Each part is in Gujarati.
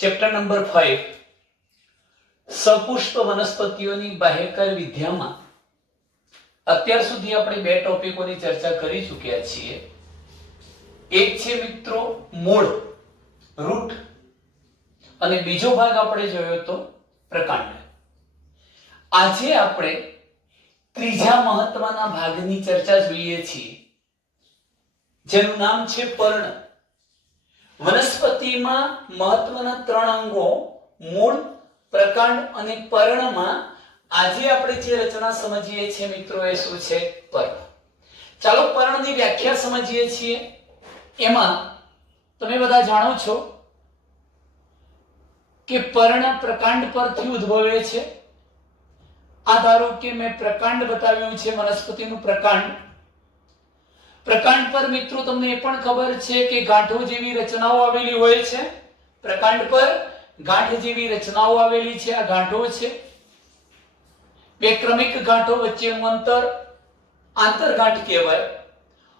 ચેપ્ટર નંબર 5 સપુષ્પ વનસ્પતિઓની બાહ્યકાર વિદ્યામાં અત્યાર સુધી આપણે બે ટોપિકોની ચર્ચા કરી ચૂક્યા છીએ. એક છે મિત્રો મૂળ રૂટ અને બીજો ભાગ આપણે જોયો તો પ્રકાંડ. આજે આપણે ત્રીજા મહત્વના ભાગની ચર્ચા જોઈએ છીએ જેનું નામ છે પર્ણ. વનસ્પતિમાં મહત્વના ત્રણ અંગો મૂળ, પ્રકાંડ અને પર્ણમાં આજે આપણે જે રચના સમજીએ છીએ મિત્રો એ શું છે? પર્ણ. ચાલો પર્ણની વ્યાખ્યા સમજીએ છીએ. એમાં તમે બધા જાણો છો કે પર્ણ પ્રકાંડ પરથી ઉદ્ભવે છે. આ ધારો કે મેં પ્રકાંડ બતાવ્યું છે, વનસ્પતિનું પ્રકાંડ. પ્રકાંડ પર મિત્રો તમને એ પણ ખબર છે કે ગાંઠો જેવી રચનાઓ આવેલી હોય છે. પ્રકાંડ પર ગાંઠ જેવી રચનાઓ આવેલી છે. આ ગાંઠો છે. બે ક્રમિક ગાંઠો વચ્ચેનું અંતર આંતરગાંઠ કહેવાય.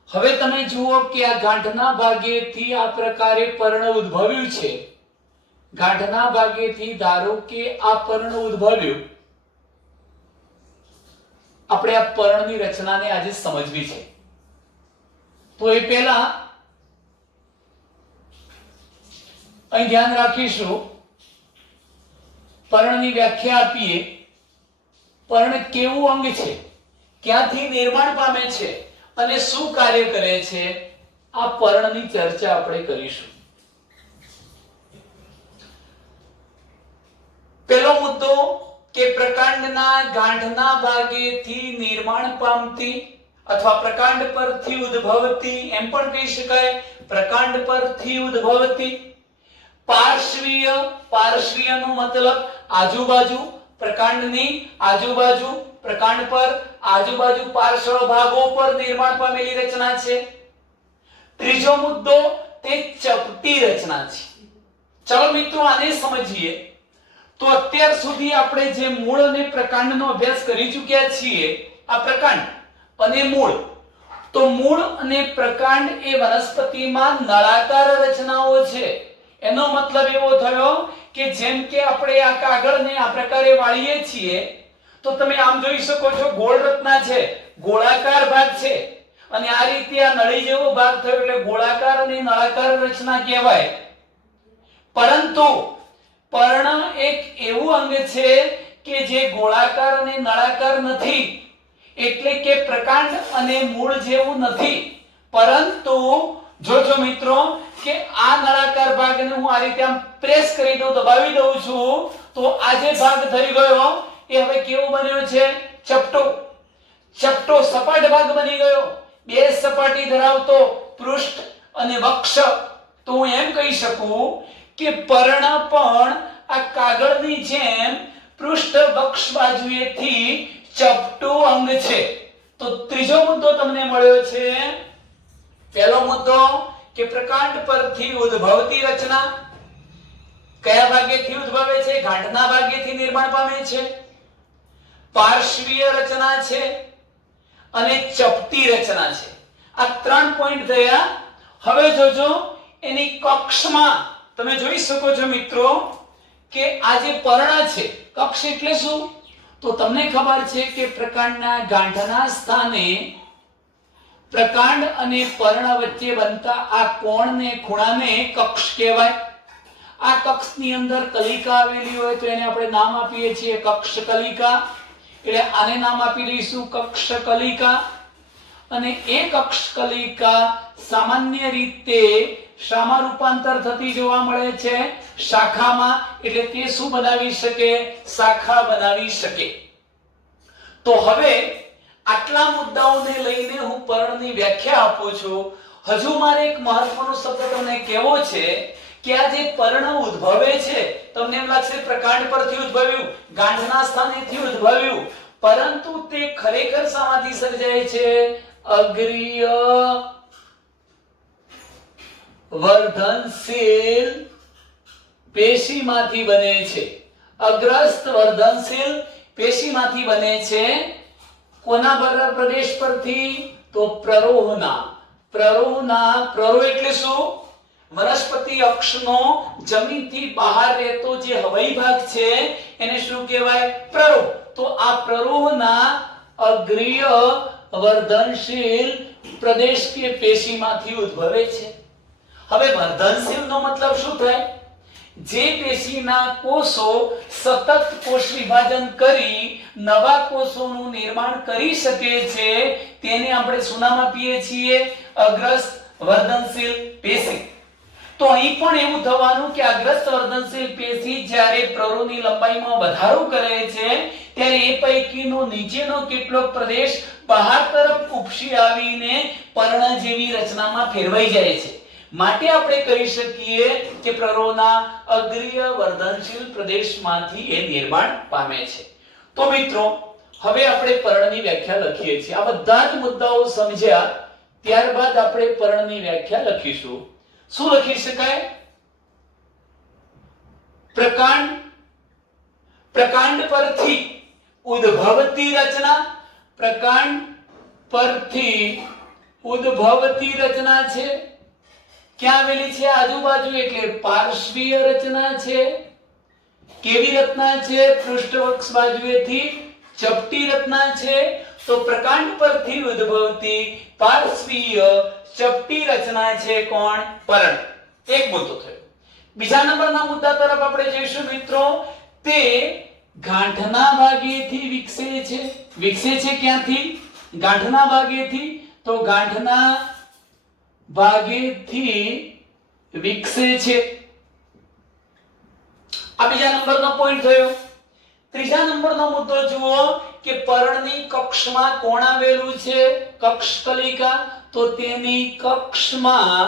હવે તમે જુઓ કે આ ગાંઠના ભાગેથી આ પ્રકારે પર્ણ ઉદ્ભવ્યું છે. ગાંઠના ભાગેથી ધારો કે આ પર્ણ ઉદ્ભવ્યું. આપણે આ પર્ણની રચનાને આજે સમજવી છે. તો એ પહેલા અહીં ધ્યાન રાખીશું, પર્ણની વ્યાખ્યા આપીએ. પર્ણ કેવું અંગ છે, ક્યાંથી નિર્માણ પામે છે અને શું કાર્ય કરે છે, આ પર્ણની ચર્ચા આપણે કરીશું. પહેલો મુદ્દો કે પ્રકાંડના ગાંઠના ભાગેથી નિર્માણ પામતી અથવા પ્રકાંડ પરથી ઉદ્ભવતી, એમ પણ કહી શકાય પ્રકાંડ પરથી ઉદ્ભવતી પાર્શ્વીય. પાર્શ્વીયનો મતલબ આજુબાજુ, પ્રકાંડની આજુબાજુ, પ્રકાંડ પર આજુબાજુ પાર્શ્વ ભાગો પર નિર્માણ પામેલી રચના છે. ત્રીજો મુદ્દો તે ચપટી રચના છે. ચાલો મિત્રો આને સમજીએ. તો અત્યાર સુધી આપણે જે મૂળ અને પ્રકાંડનો અભ્યાસ કરી ચૂક્યા છીએ, આ પ્રકાંડ અને મૂળ. તો મૂળ અને પ્રકાંડ એ વનસ્પતિમાં નળાકાર રચનાઓ છે. એનો મતલબ એવો થયો કે જેમ કે આપણે આ કાગળને આ પ્રકારે વાળીએ છીએ તો તમે આમ જોઈ શકો છો ગોળ રચના છે, ગોળાકાર ભાગ છે, અને આ રીતે આ નળી જેવો ભાગ થયો એટલે ગોળાકાર અને નળાકાર રચના કહેવાય. પરંતુ પર્ણ એક એવું અંગ છે કે જે ગોળાકાર અને નળાકાર નથી, એટલે કે પ્રકાંડ અને મૂળ જેવું નથી. પરંતુ જોજો મિત્રો કે આ નળાકાર ભાગને હું આ રીતે આમ પ્રેસ કરી દઉં, દબાવી દઉં છું, તો આ જે ભાગ થઈ ગયો એ હવે કેવો બન્યો છે? ચપટો. ચપટો સપાટ ભાગ બની ગયો. બે સપાટી ધરાવતો પૃષ્ઠ અને વક્ષ. તો હું એમ કહી શકું કે પર્ણ પણ આ કાગળની જેમ પૃષ્ઠ વક્ષ બાજુએથી ચપટું અંગ છે. તો ત્રીજો મુદ્દો તમને મળ્યો છે. પહેલો મુદ્દો કે પ્રકાંડ પરથી ઉદ્ભવતી રચના. કયા ભાગેથી ઉદ્ભવે છે? ગાંઠના ભાગેથી નિર્માણ પામે છે. પાર્શ્વીય રચના છે અને ચપટી રચના છે. આ 3 પોઈન્ટ થયા. હવે જોજો એની કક્ષમાં તમે જોઈ શકો છો મિત્રો કે આ જે પર્ણ છે, કક્ષ એટલે શું? તો તમને ખબર છે કે પ્રકાંડના ગાંઠના સ્થાને પ્રકાંડ અને પર્ણ વચ્ચે બનતા આ કોણને, ખૂણાને કક્ષ કહેવાય. આ કક્ષની અંદર કલિકા આવેલી હોય તો એને આપણે નામ આપીએ છીએ કક્ષ કલિકા. એટલે આને નામ આપી દઈશું કક્ષ કલિકા. અને એ કક્ષ કલિકા સામાન્ય રીતે શામાં રૂપાંતર થતી જોવા મળે છે? શાખામાં. એટલે તે શું બનાવી શકે? શાખા બનાવી શકે. તો હવે આટલા મુદ્દાઓને લઈને હું પર્ણની વ્યાખ્યા આપું છું. હજુ મારે એક મહત્વનો શબ્દ તમને કહેવો છે કે આ જે પર્ણ ઉદ્ભવે છે, તમને એમ લાગશે પ્રકાંડ પરથી ઉદ્ભવ્યું, ગાંઠના સ્થાનેથી ઉદ્ભવ્યું, પરંતુ તે ખરેખર શામાંથી સર્જાય છે? અગ્રીય વર્ધનશીલ પેશીમાંથી બને છે. અગ્રસ્ત વર્ધનશીલ પેશીમાંથી બને છે. કોના પ્રદેશ પરથી? તો પ્રરોહના. પ્રરોહના. પ્રરોહ એટલે શું? વનસ્પતિ વનસ્પતિ અક્ષનો જમીનથી બહાર રહેતો જે હવાઈ ભાગ છે એને શું કહેવાય? પ્રરોહ. તો આ પ્રરોહના અગ્રીય વર્ધનશીલ પ્રદેશ કે પેશીમાંથી ઉદ્ભવે છે. હવે વર્ધનશીલનો મતલબ શું થાય? જે પેશીના કોષો સતત કોષ વિભાજન કરી નવા કોષોનું નિર્માણ કરી શકે છે તેને આપણે શું નામ આપીએ છીએ? અગ્રસ્ત વર્ધનશીલ પેશી. તો અહીં પણ એવું થવાનું કે અગ્રસ્ત વર્ધનશીલ પેશી જ્યારે પ્રરોહની લંબાઈમાં વધારો કરે છે ત્યારે એ પૈકીનો નીચેનો કેટલોક પ્રદેશ બહાર તરફ ઉપસી આવીને પર્ણ જેવી રચનામાં ફેરવાઈ જાય છે. માટે આપણે કહી શકીએ કે પ્રરોહના અગ્રીય વર્ધનશીલ પ્રદેશમાંથી એ નિર્માણ પામે છે. તો મિત્રો હવે આપણે પર્ણની વ્યાખ્યા લખીએ છીએ. આ બધા જ મુદ્દાઓ સમજ્યા ત્યારબાદ આપણે પર્ણની વ્યાખ્યા લખીશું. શું લખી શકાય? પ્રકાંડ પરથી ઉદ્ભવતી રચના. પ્રકાંડ પરથી ઉદ્ભવતી રચના છે. ક્યાં આવેલી છે? આજુબાજુ, એટલે પાર્શ્વીય રચના છે. કેવી રચના છે? પૃષ્ઠવક્ષ બાજુએથી ચપટી રચના છે. તો પ્રકાંડ પરથી ઉદ્ભવતી પાર્શ્વીય ચપટી રચના છે કોણ? પર્ણ. એક મુદ્દો થયો. બીજા નંબરના મુદ્દા તરફ આપણે જઈશું મિત્રો. તે ગાંઠના ભાગેથી વિકસે છે. વિકસે છે ક્યાંથી? ગાંઠના ભાગેથી. તો ગાંઠના ભાગેથી વિકસે છે. આ બીજા નંબરનો પોઈન્ટ થયો. ત્રીજા નંબરનો મુદ્દો જુઓ કે પર્ણની કક્ષમાં કોણ આવેલું છે? કક્ષકલિકા. તો તેની કક્ષમાં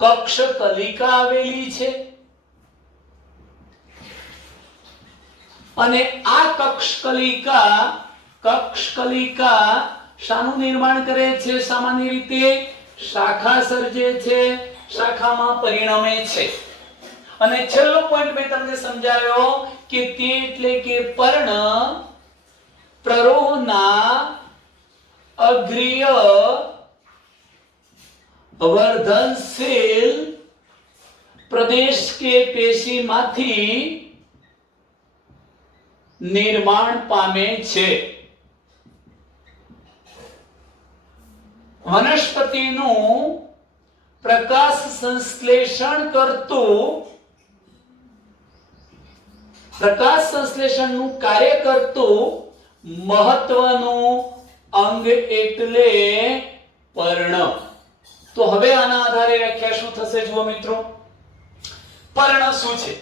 કક્ષકલિકા આવેલી છે. અને આ કક્ષકલિકા શાનું નિર્માણ કરે છે? સામાન્ય રીતે શાખા સર્જે છે, શાખામાં પરિણમે છે. અને છેલ્લો પોઈન્ટ મેં તમને સમજાવ્યો કે તે એટલે કે પર્ણ પ્રરોહના અગ્રીય વર્ધનશીલ પ્રદેશ કે પેશીમાંથી નિર્માણ પામે છે. વનસ્પતિનું પ્રકાશ સંશ્લેષણ સંશ્લેષણનું કાર્ય કરતું મહત્વનું અંગ એટલે પર્ણ. તો હવે આના આધારે વ્યાખ્યા શું થશે જુઓ મિત્રો. પર્ણ શું છે?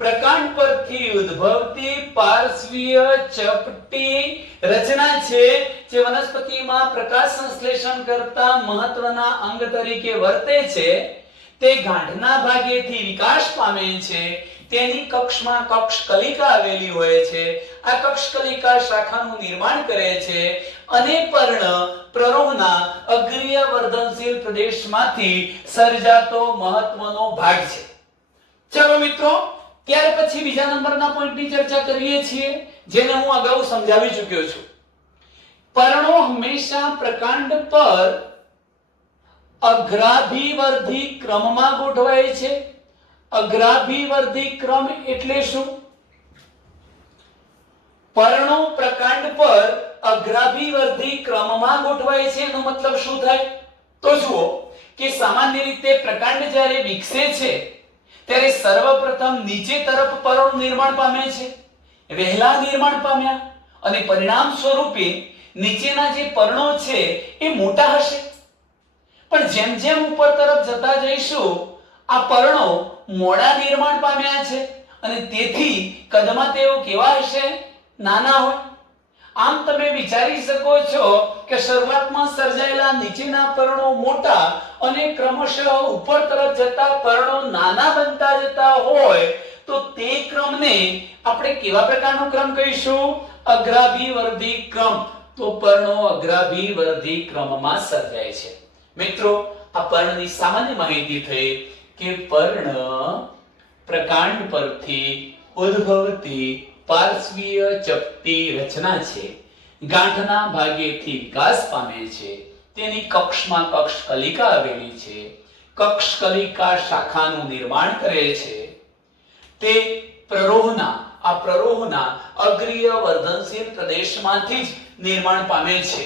પ્રકાંડ પરથી ઉદ્ભવતી પાર્શ્વીય ચપટી રચના છે જે વનસ્પતિમાં પ્રકાશ સંશ્લેષણ કરતા મહત્વના અંગ તરીકે વર્તે છે. તે ગાંઠના ભાગેથી વિકાસ પામે છે. તેની કક્ષમાં કક્ષકલિકા આવેલી હોય છે. આ કક્ષકલિકા શાખાનું નિર્માણ કરે છે અને પર્ણ પ્રરોહના અગ્રીય વર્ધનશીલ પ્રદેશમાંથી સર્જાતો મહત્વનો ભાગ છે. ચલો મિત્રો, ત્યાર પછી બીજા નંબરના પોઈન્ટની ચર્ચા કરીએ છીએ જેને હું અગાઉ સમજાવી ચૂક્યો છું. પર્ણો હંમેશા પ્રકાંડ પર અગ્રાભિવર્ધી ક્રમમાં ગોઠવાય છે. અગ્રાભિવર્ધી ક્રમ એટલે શું? પર્ણો પ્રકાંડ પર અગ્રાભિવર્ધી ક્રમમાં ગોઠવાય છે એનો મતલબ શું થાય? તો જુઓ કે સામાન્ય રીતે પ્રકાંડ જ્યારે વિકસે છે ત્યારે સર્વપ્રથમ નીચે તરફ પર્ણો નિર્માણ પામે છે. વહેલા નિર્માણ પામ્યા અને પરિણામ સ્વરૂપે નીચેના જે પર્ણો છે એ મોટા હશે. પણ જેમ જેમ ઉપર તરફ જતા જઈશું આ પર્ણો મોડા નિર્માણ પામ્યા છે અને તેથી કદમાં તેઓ કેવા હશે? નાના હોય. આમ તમે વિચારી શકો છો કે શરૂઆતમાં સર્જાયેલા નીચેના પર્ણો મોટા અને ક્રમશઃ ઉપર તરફ જતા પર્ણો નાના બનતા જતા હોય તો તે ક્રમને આપણે કેવા પ્રકારનો ક્રમ કહીશું? અગ્રાભિવર્ધી ક્રમ. તો પર્ણો અગ્રાભિવર્ધી ક્રમમાં સર્જાય છે. મિત્રો, આ પર્ણની સામાન્ય માહિતી થઈ કે પર્ણ પ્રકાંડ પરથી ઉદ્ભવતી પાર્શ્વીય ચપટી રચના છે. ગાંઠના ભાગેથી વિકાસ પામે છે. તેની કક્ષમાં કક્ષકલિકા આવેલી છે. કક્ષકલિકા શાખાનું નિર્માણ કરે છે તે પ્રરોહના અગ્રીય વર્ધનશીલ પ્રદેશમાંથી જ નિર્માણ પામે છે.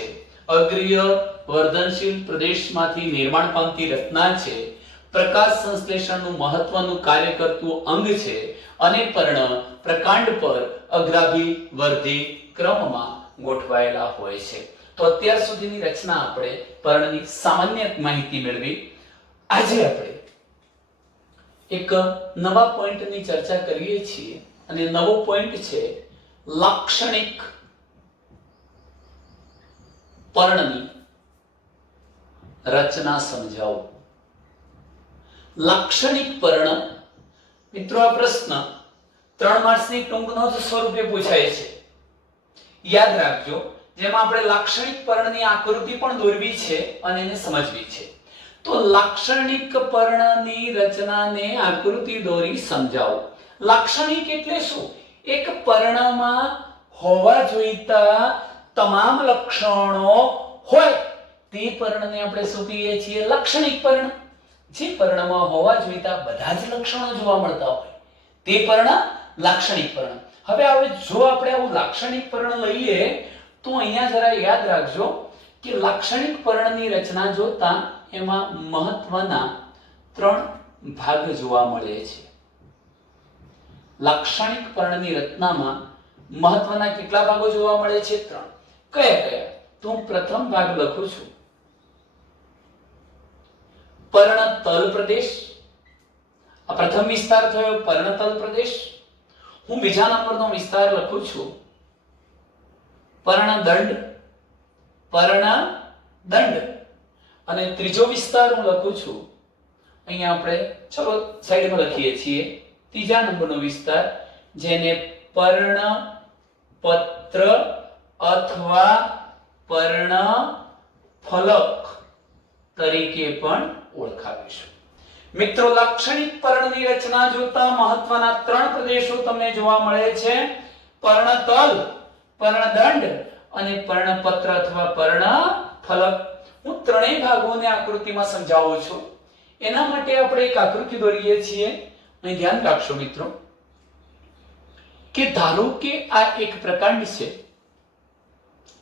અગ્રીય વર્ધનશીલ પ્રદેશમાંથી નિર્માણ પામતી રચના છે. પ્રકાશ સંશ્લેષણનું મહત્વનું કાર્ય કરતું અંગ છે અને પર્ણ પ્રકાંડ પર અગ્રાભી વર્ધી ક્રમમાં ગોઠવાયેલા હોય છે. તો અત્યાર સુધીની રચના આપણે પર્ણની સામાન્ય માહિતી મેળવી. આજે આપણે એક નવા પોઈન્ટની ચર્ચા કરીએ છીએ અને નવો પોઈન્ટ છે લાક્ષણિક પર્ણની રચના સમજાવો. લાક્ષણિક પર્ણ મિત્રો, આ પ્રશ્ન 3 માર્ક્સની ટૂંક નોંધ સ્વરૂપે પૂછાય છે. યાદ રાખજો, જેમાં આપણે લાક્ષણિક પર્ણની આકૃતિ પણ દોરવી છે અને એને સમજવી છે. તો લાક્ષણિક પર્ણની રચનાને આકૃતિ દોરી સમજાવો. લાક્ષણિક એટલે શું? એક પર્ણમાં હોવા જોઈતા તમામ લક્ષણો હોય તે પર્ણને આપણે શું કહીએ છીએ? લાક્ષણિક પર્ણ. જે પર્ણમાં હોવા જોઈતા બધા જ લક્ષણો જોવા મળતા હોય તે પર્ણ લાક્ષણિક પર્ણ. હવે જો આપણે આવું લાક્ષણિક પર્ણ લઈએ તો અહીંયા જરા યાદ રાખજો કે લાક્ષણિક પર્ણની રચના જોતા એમાં મહત્વના 3 ભાગ જોવા મળે છે. લાક્ષણિક પર્ણની રચનામાં મહત્વના કેટલા ભાગો જોવા મળે છે? 3. કયા? તો હું પ્રથમ ભાગ લખું છું, પર્ણતલ પ્રદેશ. આ પ્રથમ વિસ્તાર થયો પર્ણતલ પ્રદેશ. હું બીજા નંબરનો વિસ્તાર લખું છું પર્ણદંડ. અને ત્રીજો વિસ્તાર હું લખું છું, અહીંયા આપણે ચલો સાઈડમાં લખીએ છીએ, ત્રીજા નંબરનો વિસ્તાર જેને પર્ણપત્ર અથવા પર્ણફલક તરીકે પણ ઓળખાવીશું. મિત્રો, લાક્ષણિક પર્ણની રચના જોતા મહત્વના 3 પ્રદેશો તમને જોવા મળે છે: પર્ણતલ, પર્ણદંડ અને પર્ણપત્ર અથવા પર્ણફલક. હું ત્રણેય ભાગોને આકૃતિમાં સમજાવું છું. એના માટે આપણે એક આકૃતિ દોરીએ છીએ. અહીં ધ્યાન રાખશો મિત્રો કે ધારો કે આ એક પ્રકાંડ છે.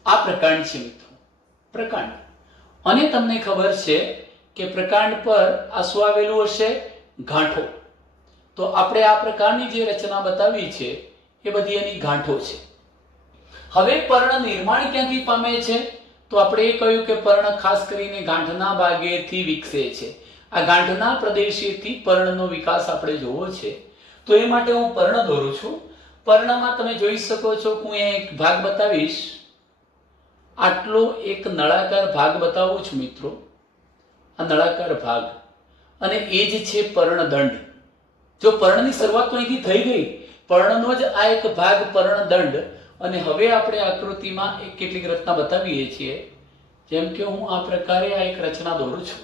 આ પ્રકાંડ છે મિત્રો, પ્રકાંડ. અને તમને ખબર છે કે પ્રકાંડ પર આ શું આવેલું હશે? ગાંઠો. તો આપણે આ પ્રકારની જે રચના બતાવી છે એ બધી એની ગાંઠો છે. હવે પર્ણ નિર્માણ ક્યાંથી પામે છે? તો આપણે એ કહ્યું કે પર્ણ ખાસ કરીને ગાંઠના ભાગેથી વિકસે છે. આ ગાંઠના પ્રદેશેથી પર્ણનો વિકાસ આપણે જોવો છે. તો એ માટે હું પર્ણ દોરું છું. પર્ણમાં તમે જોઈ શકો છો કે હું એક ભાગ બતાવીશ. આટલો એક નળાકાર ભાગ બતાવું છું મિત્રો, આ નળાકાર ભાગ, અને એ જ છે પર્ણદંડ. જો પર્ણની શરૂઆત તો અહીંથી થઈ ગઈ, પર્ણનો જ આ એક ભાગ પર્ણદંડ. અને હવે આપણે આકૃતિમાં એક કેટલીક રચના બતાવીએ છીએ. જેમ કે હું આ પ્રકારે આ એક રચના દોરું છું.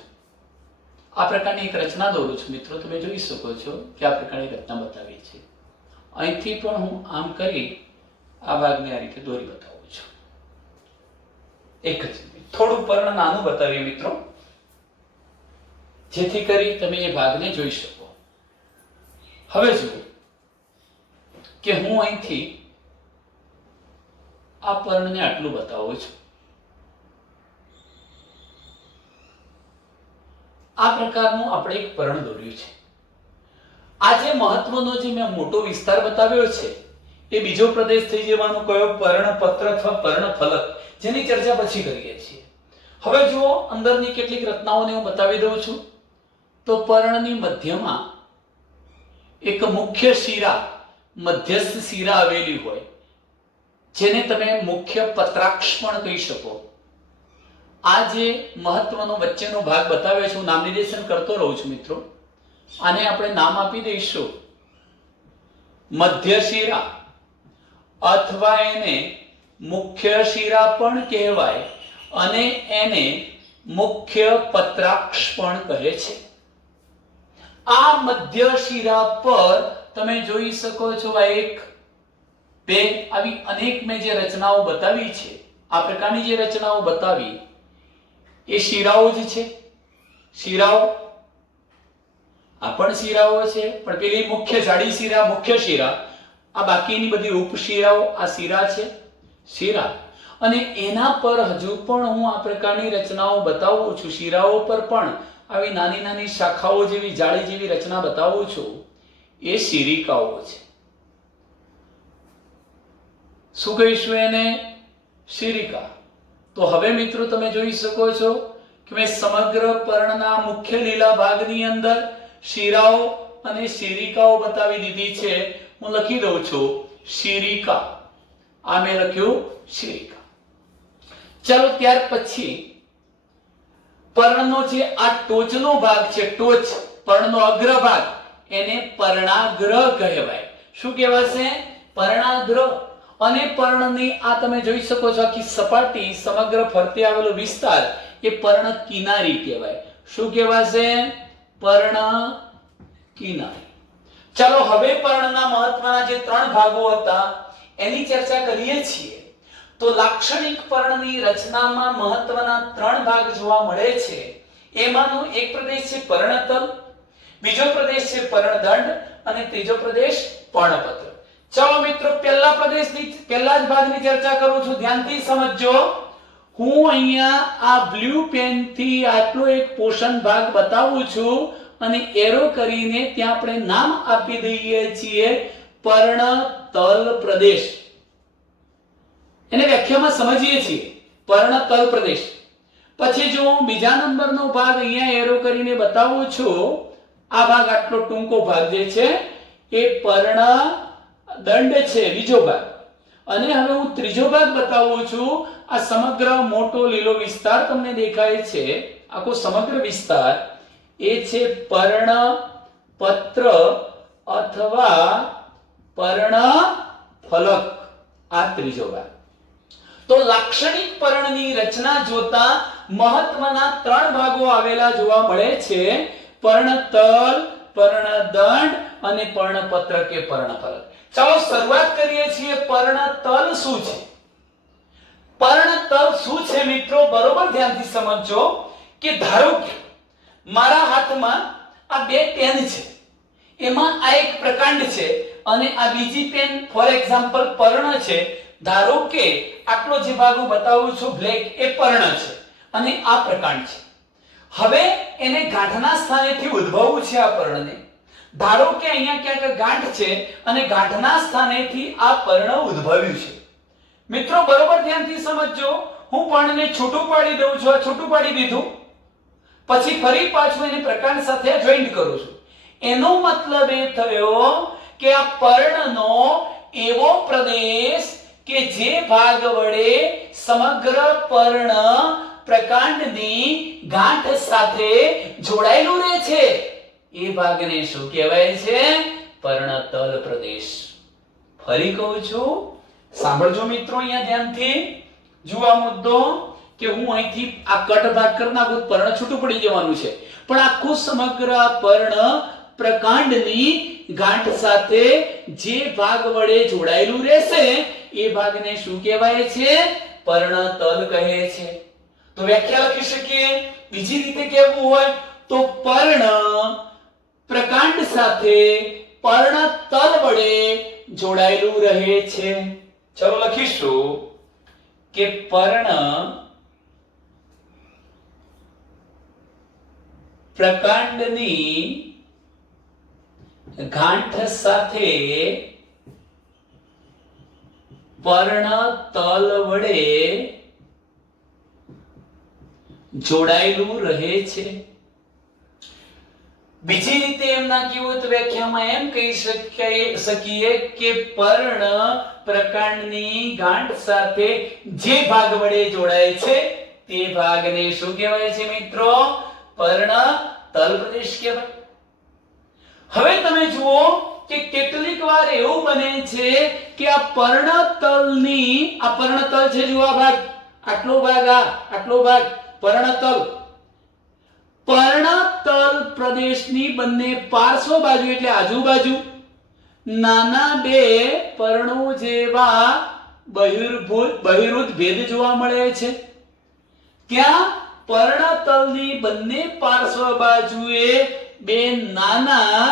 આ પ્રકારની એક રચના દોરું છું મિત્રો, તમે જોઈ શકો છો કે આ પ્રકારની રચના બતાવી છે. અહીંથી પણ હું આમ કરી આ ભાગને આ રીતે દોરી બતાવું છું. એક જ થોડું પર્ણ નાનું બતાવીએ મિત્રો, જેથી કરી તમે એ ભાગને જોઈ શકો. હવે જુઓ કે હું અહીંથી આ પર્ણને આટલું બતાવું છું. આ પ્રકારનું આપણે એક પર્ણ દોર્યું છે. આ જે મહત્વનો જે મેં મોટો વિસ્તાર બતાવ્યો છે એ બીજો પ્રદેશ થઈ જવાનો કયો? પર્ણપત્ર અથવા પર્ણફલક, જેની ચર્ચા પછી કરીએ છીએ. હવે જુઓ, અંદરની કેટલીક રચનાઓને હું બતાવી દઉં છું. તો પર્ણની મધ્યમાં એક મુખ્ય શિરા, મધ્યસ્થ શિરા આવેલી હોય, જેને તમે મુખ્ય પત્રાક્ષ પણ કહી શકો. આ જે મહત્વનો વચ્ચેનો ભાગ બતાવ્યો છે, હું નામ નિર્દેશન કરતો રહું છું મિત્રો. આને આપણે નામ આપી દઈશું મધ્ય શિરા, અથવા એને મુખ્ય શિરા પણ કહેવાય અને એને મુખ્ય પત્રાક્ષ પણ કહે છે. આ મધ્ય શિરા પર તમે જોઈ શકો છો આ એક, બે, આવી અનેક મેં જે રચનાઓ બતાવી છે, આ પ્રકારની જે રચનાઓ બતાવી એ શિરાઓ જ છે. શિરાઓ આ પણ શિરાઓ છે, પણ પેલી મુખ્ય જાડી શિરા, મુખ્ય શિરા, આ બાકીની બધી ઉપશિરાઓ, આ શિરા છે, શિરા. અને એના પર હજુ પણ હું આ પ્રકારની રચનાઓ બતાવું છું. શિરાઓ પર પણ આવી નાની નાની શાખાઓ જેવી જાળી જેવી રચના બતાવું છું. એ શિરિકાઓ છે. શું કહીશું એને? શિરિકા. તો હવે મિત્રો તમે જોઈ શકો છો કે મેં સમગ્ર પર્ણના મુખ્ય લીલા ભાગની અંદર શિરાઓ અને શિરિકાઓ બતાવી દીધી છે. હું લખી દઉં છું શિરિકા. આ મેં લખ્યું શિરિકા. ચાલો ત્યાર પછી પર્ણનો જે આ ટોચનો ભાગ છે, ટોચ, પર્ણનો અગ્રભાગ, એને પર્ણાગ્ર કહેવાય. શું કહેવાશે? પર્ણાગ્ર. અને પર્ણની આ તમે જોઈ શકો છો આખી સપાટી, સમગ્ર ફરતે આવેલો વિસ્તાર, એ પર્ણ કિનારી કહેવાય. શું કહેવાશે? પર્ણ કિનારી. ચાલો હવે પર્ણના મહત્વના જે 3 ભાગો હતા એની ચર્ચા કરીએ છીએ. તો લાક્ષણિક પર્ણની રચનામાં મહત્વના 3 ભાગ જોવા મળે છે. એમાંનો એક પ્રદેશ છે પર્ણતલ, બીજો પ્રદેશ છે પર્ણદંડ અને ત્રીજો પ્રદેશ પર્ણપત્ર. ચાલો મિત્રો પહેલા જ ભાગની ચર્ચા કરું છું. ધ્યાનથી સમજજો. હું અહીંયા આ બ્લુ પેન થી આટલો એક પોષણ ભાગ બતાવું છું અને એરો કરીને ત્યાં આપણે નામ આપી દઈએ છીએ પર્ણતલ પ્રદેશ. એને વ્યાખ્યામાં સમજીએ છીએ પર્ણતલ પ્રદેશ. પછી જો હું બીજા નંબરનો ભાગ અહીંયા એરો કરીને બતાવું છું, આ ભાગ આટલો ટૂંકો ભાગ જે છે એ પર્ણદંડ છે, બીજો ભાગ. અને હવે હું ત્રીજો ભાગ બતાવું છું. આ સમગ્ર મોટો લીલો વિસ્તાર તમને દેખાય છે, આખો સમગ્ર વિસ્તાર, એ છે પર્ણપત્ર અથવા પર્ણફલક. આ ત્રીજો ભાગ. તો લાક્ષણિક પર્ણની રચના જોતા મહત્વના 3 ભાગો આવેલા જોવા મળે છે: પર્ણતલ, પર્ણદંડ અને પર્ણપત્ર કે પર્ણફલક. ચાલો શરૂઆત કરીએ છીએ. પર્ણતલ શું છે? પર્ણતલ શું છે મિત્રો? બરોબર ધ્યાનથી સમજજો કે ધારો કે મારા હાથમાં આ 2 પેન છે, એમાં આ એક પ્રકાંડ છે અને આ બીજી પેન ફોર એક્ઝામ્પલ પર્ણ છે. ધારો કે આટલો જે ભાગ હું બતાવું છું બ્લેક, એ પર્ણ છે અને આ પ્રકાંડ છે. હવે એને ગાંઠના સ્થાનેથી ઉદ્ભવવું છે આ પર્ણને. ધારો કે અહીંયા ક્યાંક ગાંઠ છે અને ગાંઠના સ્થાનેથી આ પર્ણ ઉદ્ભવ્યું છે. મિત્રો બરોબર ધ્યાનથી સમજજો. હું પર્ણને છૂટું પાડી દઉં છું, આ છૂટું પાડી દીધું, પછી ફરી પાછું એને પ્રકાંડ સાથે જોઈન્ટ કરું છું. એનો મતલબ એ થયો કે આ પર્ણનો એવો પ્રદેશ કે જે ભાગ વડે સમગ્ર પર્ણ પ્રકાંડની ગાંઠ સાથે જોડાયેલું રહે છે, એ ભાગને શું કહેવાય છે? પર્ણતલ પ્રદેશ. ફરી કહું છું, સાંભળજો મિત્રો અહીંયા ધ્યાનથી. જુઓ આ મુદ્દો કે હું અહીંથી આ કટ ભાગ કરી નાખું, પર્ણ છૂટું પડી જવાનું છે, પણ આખું સમગ્ર પર્ણ પ્રકાંડની ગાંઠ સાથે જે ભાગ વડે જોડાયેલું રહેશે એ ભાગને શું કહેવાય છે? પર્ણતલ કહે છે. તો વ્યાખ્યા લખી શકીએ. બીજી રીતે કહેવું હોય તો પર્ણ પ્રકાંડ સાથે પર્ણતલ વડે જોડાયેલું રહે છે. ચલો લખીશું કે પર્ણ પ્રકાંડની ગાંઠ સાથે પર્ણતલ વડે જોડાયેલું રહે છે. બીજી રીતે એમ ના કહેવું તો વ્યાખ્યામાં એમ કહી શકીએ કે પર્ણ પ્રકાંડની ગાંઠ સાથે જે ભાગ વડે જોડાય છે તે ભાગને શું કહેવાય છે મિત્રો? પર્ણતલ પ્રદેશ કહેવાય. હવે તમે જુઓ કે કેટલીક વાર એવું બને છે કે આ પર્ણતલ છે, જુઓ આ ભાગ, આટલો ભાગ, આટલો ભાગ પર્ણતલ પ્રદેશની બંને પાર્શ્વ બાજુ એટલે આજુબાજુ નાના 2 પર્ણો જેવા બહિર્ભૂત ભેદ જોવા મળે છે. ત્યાં પર્ણતલની બંને પાર્શ્વ બાજુએ બે નાના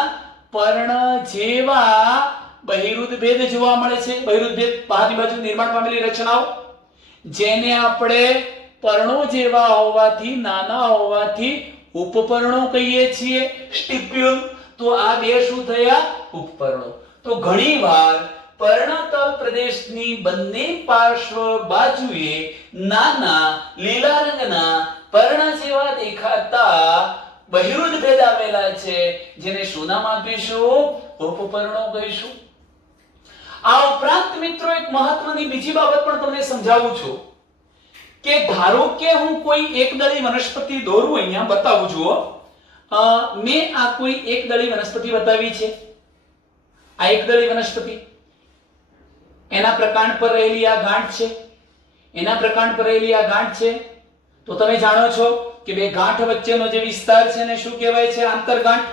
પર્ણ જેવા બહિરુદ ભેદ જોવા મળે છે. બહિરુદ ભેદ બહારની બાજુ નિર્માણ પામેલી રચનાઓ જેને આપણે પર્ણો જેવા હોવાથી નાના હોવાથી ઉપપર્ણો કહીએ છીએ, સ્ટિપ્યુલ. તો આ બે શું થયા? ઉપપર્ણો. તો ઘણીવાર પર્ણતલ પ્રદેશની બંને પાર્શ્વ બાજુએ નાના લીલા રંગના પર્ણ જેવા દેખાતા બહિરુદ ભેદ આવેલા છે, જેને શું નામ આપીશું? ઉપપર્ણો કહીશું. આ ઉપરાંત મિત્રો એક મહત્વની બીજી બાબત પણ તમને સમજાવું છું કે ધારો કે હું કોઈ એકદળી વનસ્પતિ દોરું, અહીંયા બતાવું જુઓ. મેં આ કોઈ એકદળી વનસ્પતિ બતાવી છે. આ એકદળી વનસ્પતિ, એના પ્રકાંડ પર રહેલી આ ગાંઠ છે, એના પ્રકાંડ પર રહેલી આ ગાંઠ છે. તો તમે જાણો છો કે બે ગાંઠ વચ્ચેનો જે વિસ્તાર છે એને શું કહેવાય છે? આંતરગાંઠ.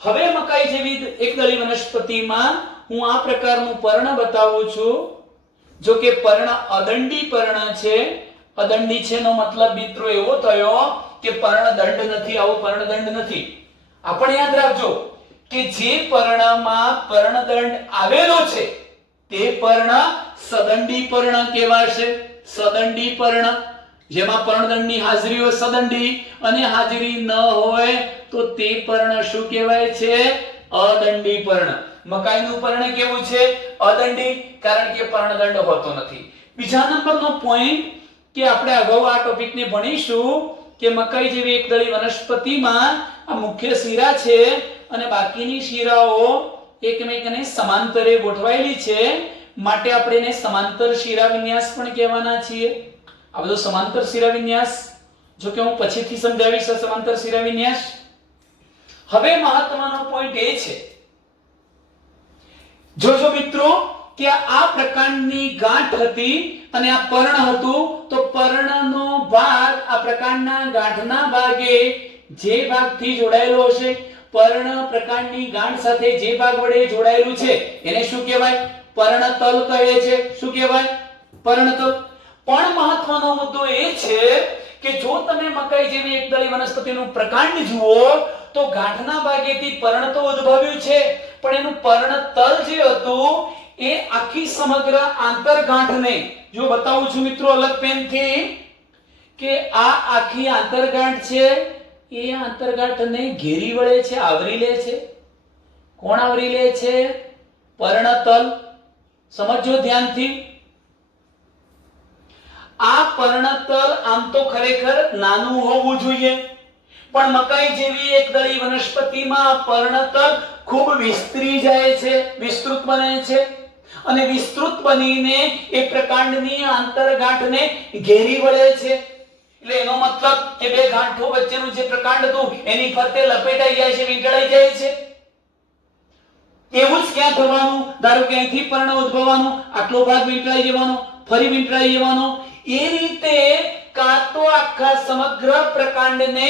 હવે મકાઈ જેવી એકદળી વનસ્પતિમાં હું આ પ્રકારનું પર્ણ બતાવું છું. જો કે પર્ણ અદંડી પર્ણ છે. અદંડી છે નો મતલબ મિત્રો એવો થયો કે પર્ણદંડ નથી. આવો પર્ણદંડ નથી. આપણે યાદ રાખજો કે જે પર્ણમાં પર્ણદંડ આવેલો છે તે પર્ણ સદંડી પર્ણ કહેવાશે. સદંડી પર્ણ જેમાં પર્ણદંડની હાજરી હોય સદંડી, અને હાજરી ન હોય તો તે પર્ણ શું કહેવાય છે? અદંડી પર્ણ. મકાઈનું પર્ણ કેવું છે? અદંડી, કારણ કે પર્ણદંડ હોતો નથી. બીજા નંબરનો પોઈન્ટ કે આપણે અગાઉ આ ટોપિકને ભણીશું કે મકાઈ જેવી એકદળી વનસ્પતિમાં આ મુખ્ય શીરા છે અને બાકીની શીરાઓ એકમેકને સમાંતરે ગોઠવાયેલી છે, માટે આપણે એને સમાંતર શીરા વિન્યાસ પણ કહેવાના છીએ. આ બધો સમાંતર શીરા વિન્યાસ, જો કે હું પછીથી સમજાવીશ સમાંતર શીરા વિન્યાસ. હવે મહત્વનો પોઈન્ટ એ છે, જોજો મિત્રો કે આ પ્રકાંડની ગાંઠ હતી અને આ પર્ણ હતું. તો પર્ણનો ભાગ આ પ્રકાંડના ગાંઠના ભાગે જે ભાગથી જોડાયેલો હશે, પર્ણ પ્રકાંડની ગાંઠ સાથે જે ભાગ વડે જોડાયેલું છે એને શું કહેવાય? પર્ણતલ કહે છે. શું કહેવાય? પર્ણતલ. પણ મહત્વનો મુદ્દો એ છે કે જો તમે મકાઈ જેવી એકદળી વનસ્પતિનું પ્રકાંડ જુઓ તો ગાંઠના ભાગેથી પર્ણ તો ઉદ્ભવ્યું છે, પણ એનું પર્ણતલ જે હતું એ આખી સમગ્ર આંતરગાંઠને, જો બતાવું છું મિત્રો અલગ પેનથી, કે આ આખી આંતરગાંઠ છે એ આંતરગાંઠને ઘેરી વળે છે, આવરી લે છે. કોણ આવરી લે છે? પર્ણતલ. સમજો ધ્યાનથી. આ પર્ણતલ આમ તો ખરેખર નાનું હોવું જોઈએ, પણ મકાઈ જેવી એકદળી વનસ્પતિમાં પર્ણતલ ખૂબ વિસ્તરી જાય છે, વિસ્તૃત બને છે, અને વિસ્તૃત બનીને એ પ્રકાંડની આંતરગાંઠને ઘેરી વળે છે. એટલે એનો મતલબ કે બે ગાંઠો વચ્ચેનું જે પ્રકાંડ હતું એની ફરતે લપેટાઈ જાય છે, વીંટળાઈ જાય છે. એવું જ ક્યાં થવાનું? ધારો કે અહીંથી પર્ણ ઉદ્ભવવાનું, આટલો ભાગ વીંટળાઈ જવાનો, ફરી વીંટળાઈ જવાનો. એ રીતે કાં તો આખા સમગ્ર પ્રકાંડને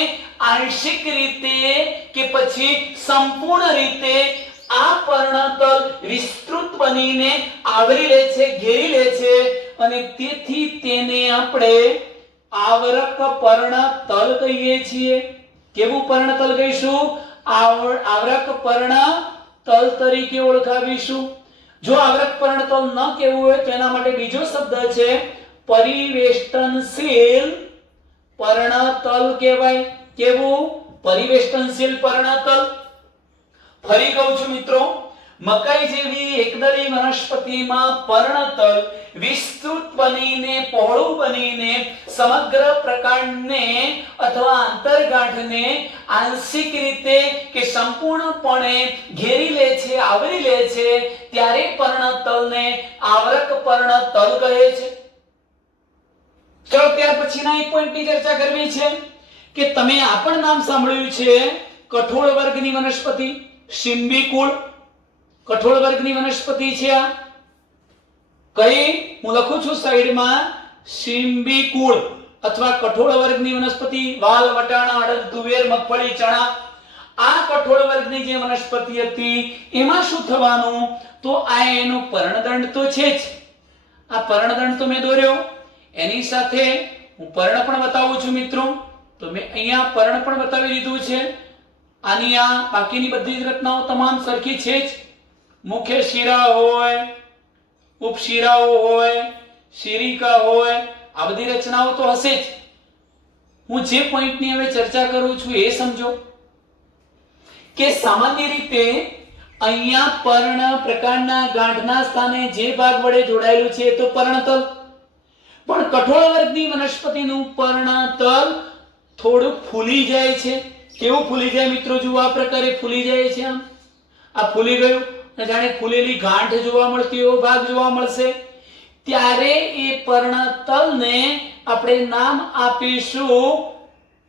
આંશિક રીતે કે પછી સંપૂર્ણ રીતે આ પર્ણતલ વિસ્તૃત બનીને આવરી લે છે, ઘેરી લે છે, અને તેથી તેને આપણે આવરક પર્ણતલ કહીએ છીએ. કેવું પર્ણતલ કહીશું? આવરક પર્ણતલ તરીકે ઓળખાવીશું. જો આવરક પર્ણતલ ન કહેવું હોય તો એના માટે બીજો શબ્દ છે પરિવેષ્ટનશીલ પર્ણતલ કહેવાય. કેવું? પરિવેષ્ટનશીલ પર્ણતલ. ફરી કહું છું મિત્રો, મકાઈ જેવી એકદળી વનસ્પતિમાં પર્ણતલ વિસ્તૃત બનીને પહોળું બનીને સમગ્ર પ્રકાંડને અથવા આંતરગાંઠને આંશિક રીતે કે સંપૂર્ણપણે ઘેરી લે છે, આવરી લે છે, ત્યારે પર્ણતલને આવરક પર્ણતલ કહે છે. ચલો ત્યાર પછીના એક પોઈન્ટની ચર્ચા કરવી છે કે તમે આ પણ નામ સાંભળ્યું છે કઠોળ વર્ગની વનસ્પતિ, શિંબીકુળ. કઠોળ વર્ગની વનસ્પતિ છે આ કઈ? હું લખું છું સાઈડમાં, શિંબીકુળ અથવા કઠોળ વર્ગની વનસ્પતિ. વાલ, વટાણા, અડદ, તુવેર, મગફળી, ચણા, આ કઠોળ વર્ગની જે વનસ્પતિ હતી એમાં શું થવાનું? તો આ એનો પર્ણદંડ તો છે જ. આ પર્ણદંડ તો મેં દોર્યો, એની સાથે હું પર્ણ પણ બતાવું છું મિત્રો. તો મેં અહીંયા પર્ણ પણ બતાવી દીધું છે. આની આ બાકીની બધી જ રચનાઓ તમામ સરખી છે જ. મુખ્ય શિરા હોય, ઉપશિરાઓ હોય, શિરિકા હોય, આ બધી રચનાઓ તો હશે જ. હું જે પોઈન્ટની હવે ચર્ચા કરું છું એ સમજો કે સામાન્ય રીતે અહીંયા પર્ણ પ્રકાંડના ગાંઠના સ્થાને જે ભાગ વડે જોડાયેલું છે એ તો પર્ણતલ. પણ કઠોળ વર્ગની વનસ્પતિનું પર્ણતલ થોડું ફૂલી જાય છે. કેવું ફૂલી જાય મિત્રો? જુઓ આ પ્રકારે ફૂલી જાય છે. આમ આ ફૂલી ગયું અને જાણે ફૂલેલી ગાંઠ જોવા મળતી એવો ભાગ જોવા મળશે. ત્યારે એ પર્ણતલને આપણે નામ આપીશું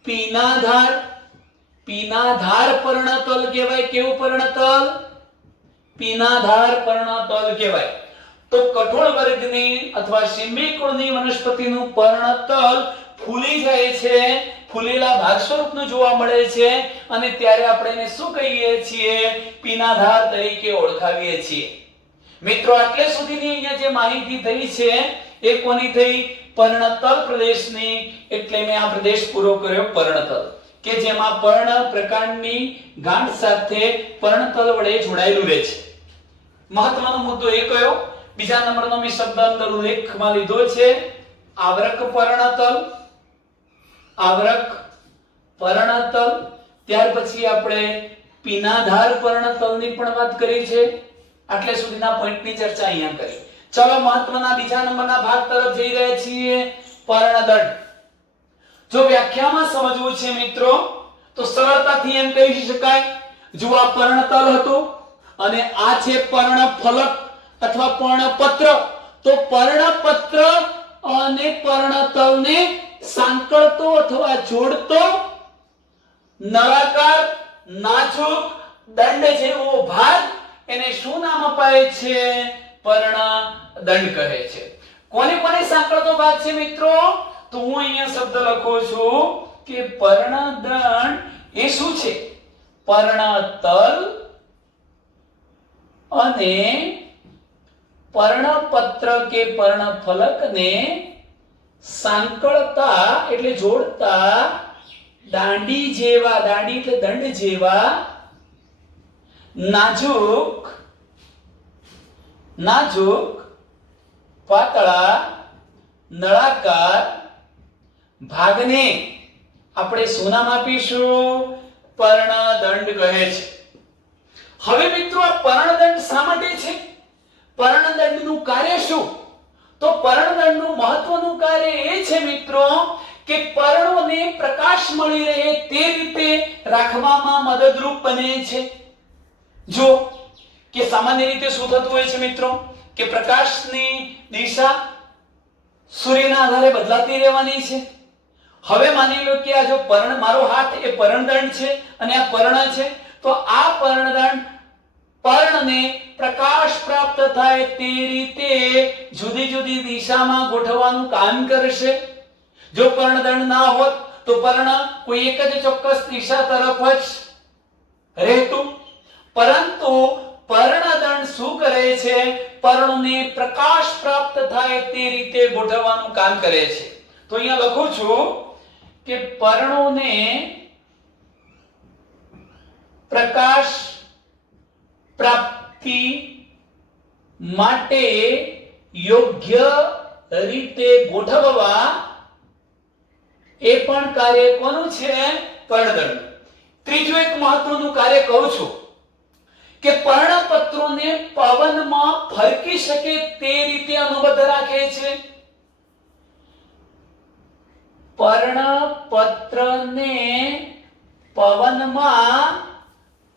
પીનાધાર. પીનાધાર પર્ણતલ કહેવાય. કેવું પર્ણતલ? પીનાધાર પર્ણતલ કહેવાય. તો કઠોળ વર્ગની અથવા શીંબી કુળની વનસ્પતિનું પર્ણતલ ફૂલી જાય છે, ફૂલેલા ભાગ સ્વરૂપનું જોવા મળે છે અને ત્યારે આપણે એને શું કહીએ છીએ? પીનાધાર તરીકે ઓળખાવીએ છીએ. મિત્રો આટલે સુધીની અહીંયા જે માહિતી થઈ છે એ કોની થઈ? પર્ણતલ પ્રદેશની. એટલે મેં આ પ્રદેશ પૂરો કર્યો પર્ણતલ, કે જેમાં પર્ણ પ્રકાંડની ગાંઠ સાથે પર્ણતલ વડે જોડાયેલું રહે છે. મહત્વનો મુદ્દો એ કયો? બીજા નંબરનો મેં શબ્દ અંદર ઉલ્લેખમાં લીધો છે આવરક પર્ણતલ. આવરક પર્ણતલ. ત્યાર પછી આપણે પીનાધાર પર્ણતલની પણ વાત કરી છે. આટલે સુધીના પોઈન્ટની ચર્ચા અહીંયા કરી. ચલો મહત્વના બીજા નંબરના ભાગ તરફ જઈ રહ્યા છીએ. પર્ણદંડ. જો વ્યાખ્યામાં સમજવું છે મિત્રો તો સરળતાથી એમ કહી શકાય, જો આ પર્ણતલ હતું અને આ છે પર્ણફલક અથવા પર્ણપત્ર, તો પર્ણપત્ર અને પર્ણતલને સાંકળતો અથવા જોડતો નળાકાર નાજુક દંડ જેવો ભાગ, એને શું નામ અપાય છે? પર્ણદંડ કહે છે. કોને કોને સાંકળતો ભાગ છે મિત્રો? તો હું અહીંયા શબ્દ લખું છું કે પર્ણદંડ એ શું છે? પર્ણતલ અને પર્ણપત્ર કે પર્ણફલકને સાંકળતા એટલે જોડતા દાંડી જેવા, દાંડી એટલે દંડ જેવા નાજુક પાતળા નળાકાર ભાગને આપણે શું નામ આપીશું? પર્ણદંડ કહે છે. હવે મિત્રો આ પર્ણદંડ શા માટે છે? પર્ણદંડનું કાર્ય શું? તો પર્ણદંડનું મહત્વનું કાર્ય એ છે મિત્રો કે પર્ણોને પ્રકાશ મળી રહે તે રીતે રાખવામાં મદદરૂપ બને છે. જો કે સામાન્ય રીતે શું થતું હોય છે મિત્રો કે પ્રકાશની દિશા સૂર્યના આધારે બદલાતી રહેવાની છે. હવે માની લો કે આ જો મારો હાથ એ પર્ણદંડ છે અને આ પર્ણ છે, તો આ પર્ણદંડ પર્ણને પ્રકાશ પ્રાપ્ત થાય તે રીતે જુદી જુદી દિશામાં ગોઠવવાનું કામ કરશે. જો પર્ણદંડ ના હોત તો પર્ણ કોઈ એક જ ચોક્કસ દિશા તરફ જ રહેતું, પરંતુ પર્ણદંડ શું કરે છે? પર્ણને પ્રકાશ પ્રાપ્ત થાય તે રીતે ગોઠવવાનું કામ કરે છે. તો અહીંયા લખું છું કે પર્ણોને પ્રકાશ પ્રાપ્તિ માટે યોગ્ય રીતે ગોઠવવા એ પણ કાર્ય કોનું છે? પર્ણદંડ. ત્રીજું એક મહત્વનું કાર્ય કહું છું કે પર્ણપત્રોને પવનમાં ફરકી શકે તે રીતે અનુબદ્ધ રાખે છે. પર્ણપત્રને પવનમાં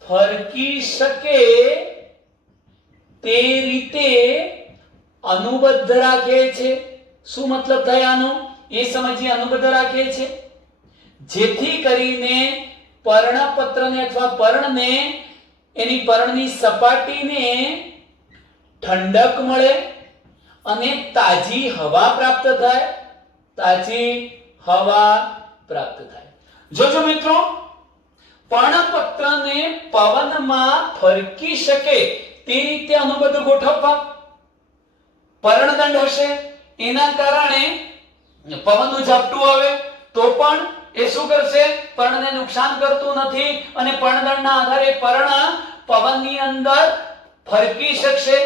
ફરકી શકે તે રીતે અનુબદ્ધ રાખે છે. શું મતલબ થાય આનો? એ સમજીએ. અનુબદ્ધ રાખે છે જેથી કરીને પર્ણપત્રને અથવા પર્ણને એની પર્ણની સપાટીને ઠંડક મળે અને તાજી હવા પ્રાપ્ત થાય. તાજી હવા પ્રાપ્ત થાય. જોજો મિત્રો, પર્ણપત્રને પવનમાં ફરકી શકે તે રીતે અનુબદ્ધ ગોઠવવા. પર્ણદંડ હશે, એના કારણે પવનનું ઝાપટું આવે તો પણ એ શું કરશે? પર્ણને નુકસાન કરતું નથી અને પર્ણદળના આધારે પર્ણ પવનની અંદર ફરકી શકશે,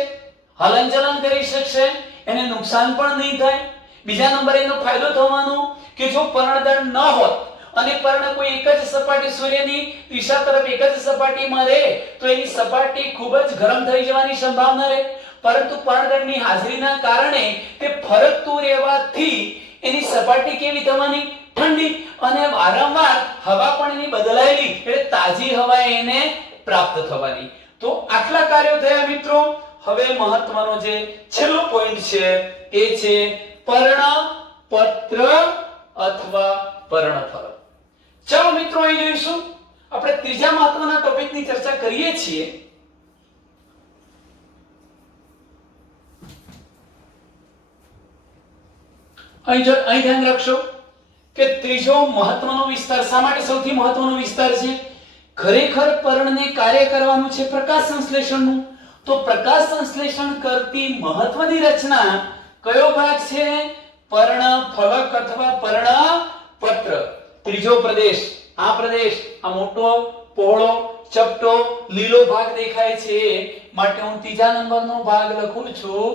હલનચલન કરી શકશે, એને નુકસાન પણ નહીં થાય. બીજા નંબરે એનો ફાયદો થવાનો કે જો પર્ણદળ ન હોત અને પર્ણ કોઈ એક જ સપાટી સૂર્યની દિશા તરફ એક જ સપાટીમાં રહે તો એની સપાટી ખૂબ જ ગરમ થઈ જવાની સંભાવના રહે. પરંતુ પર્ણદળની હાજરીના કારણે તે ફરકતું રહેવાથી એની સપાટી કેવી થવાની? ઠંડી, અને વારંવાર હવા પણ એની બદલાયેલી એટલે તાજી હવા એને પ્રાપ્ત થવાની. તો આટલા કાર્યો થયા મિત્રો. હવે મહત્વનો જે છેલ્લો પોઈન્ટ છે એ છે પર્ણપત્ર અથવા પર્ણફલક. ચાલો મિત્રો અહીં જોઈશું. આપણે ત્રીજા મહત્વના ટોપિકની ચર્ચા કરીએ છીએ. અહીં ધ્યાન રાખશો કે ત્રીજો મહત્વનો વિસ્તાર શા માટે સૌથી મહત્વનો વિસ્તાર છે? ખરેખર પર્ણને કાર્ય કરવાનું છે પ્રકાશ સંશ્લેષણનું. તો પ્રકાશ સંશ્લેષણ કરતી મહત્વની રચના કયો ભાગ છે? પર્ણફલક અથવા પર્ણપત્ર. ત્રીજો પ્રદેશ, આ મોટો પહોળો ચપટો લીલો ભાગ દેખાય છે માટે હું ત્રીજા નંબરનો ભાગ લખું છું